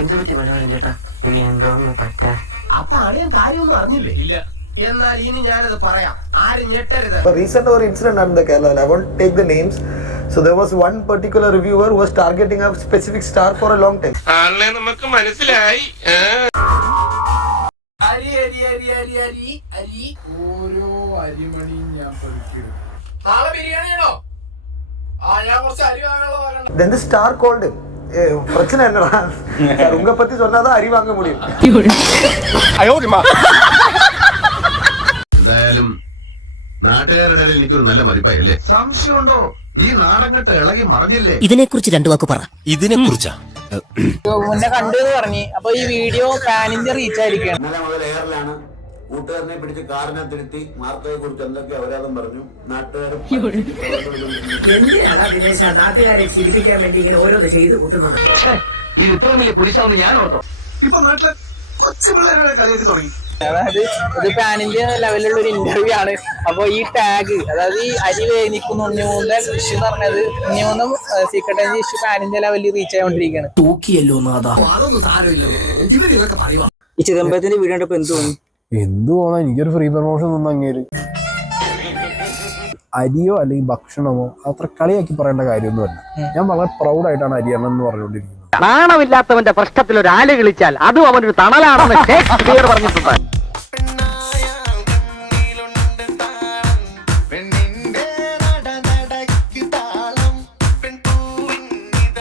എന്ത് പറ്റി മനോഹരൻ ചേട്ടാ? ഇനി എന്തോന്ന് പറ്റാ? അപ്പൊ അളിയൻ കാര്യമൊന്നും അറിഞ്ഞില്ലേ? ഇല്ല. എന്നാൽ ഇനി ഞാനത് പറയാം, ആരും ഞെട്ടരുത്. Recent or incident under the Kerala, I won't take the names. So there was one particular reviewer who was targeting a specific star for a long time. ആളെ നമുക്ക് മനസ്സിലായി. അരി അരി അരി അരി അരി അരി ഓരോ അരിമണിയും ഞാൻ പൊരിക്കും. നാളെ ബിരിയാണിയാണോ? ഞാൻ കുറച്ച് അരി വാങ്ങാനുള്ള. Then the star called him. பிரச்சனை என்னடா சார், உங்க பத்தி சொன்னாதான் அரி வாங்க முடியும். എന്തായാലും നാട്ടുകാരുടെ ഇടയിൽ എനിക്കൊരു നല്ല മതിപ്പായല്ലേ? സംശയമുണ്ടോ? ഈ നാടങ്ങട്ട് ഇളകി മറിഞ്ഞില്ലേ? ഇതിനെ കുറിച്ച് രണ്ടു വാക്ക് പറ. ഇതിനെ കുറിച്ചാ മുന്നേ കണ്ടു പറഞ്ഞു. അപ്പൊ ഈ വീഡിയോ പാനിന്റെ റീച്ച് ആയിരിക്കണം. ഇന്നലെ മുതൽ എയറിലാണ്. കൂട്ടുകാരനെ പിടിച്ച് കാറിനകത്തിരുത്തി മാർക്കയെ കുറിച്ച് എന്തൊക്കെ അപരാധം പറഞ്ഞു. നാട്ടുകാരും എന്തിനാടാ ദിനേശ നാട്ടുകാരെ ചിരിപ്പിക്കാൻ വേണ്ടി ഇങ്ങനെ ഓരോന്ന് ചെയ്ത് കൂട്ടുന്നത്? ഇത് ഇത്രയും വലിയ പുരുഷാവെന്ന് ഞാൻ ഓർത്തോ? ഇപ്പൊ നാട്ടിലെ കൊച്ചു പിള്ളേരെ കളിയാക്കി തുടങ്ങി. അതായത് ഇത് പാനിന്റെ ലെവലിലുള്ള ഒരു ഇന്റർവ്യൂ ആണ്. അപ്പൊ ഈ ടാഗ്, അതായത് ഈ അരി വേദിക്കുന്നു ഉണ്ണിമൂന്ന ഇഷ്യൂ എന്ന് പറഞ്ഞത്, ഉണ്ണിമൂന്നും സീക്രട്ട് ഇഷ്യൂ പാനിന്റെ ലെവലിൽ റീച്ച് ആയിക്കൊണ്ടിരിക്കുകയാണ്. തൂക്കിയല്ലോ നാഥാ. അതൊന്നും സാരമില്ല, ഇവരിതൊക്കെ പറയുക. ഈ ചിദംബരത്തിന്റെ വീഡിയോ കണ്ടപ്പോ എന്ത് തോന്നി? എന്ത് തോന്നാ, എനിക്കൊരു ഫ്രീ പ്രൊമോഷൻ ഒന്നും അങ്ങേര് അരിയോ അല്ലെങ്കിൽ ഭക്ഷണമോ അത്ര കളിയാക്കി പറയേണ്ട കാര്യമൊന്നുമല്ല. ഞാൻ വളരെ പ്രൗഡായിട്ടാണ് അരിയണം എന്ന് പറഞ്ഞുകൊണ്ടിരിക്കുന്നത്. നാണമില്ലാത്തവന്റെ പ്രശ്നത്തിൽ ഒരു ആല് കളിച്ചാൽ അതും അവനൊരു തണലാണെന്ന് ഷേക്സ്പിയർ പറഞ്ഞിട്ടുണ്ട്.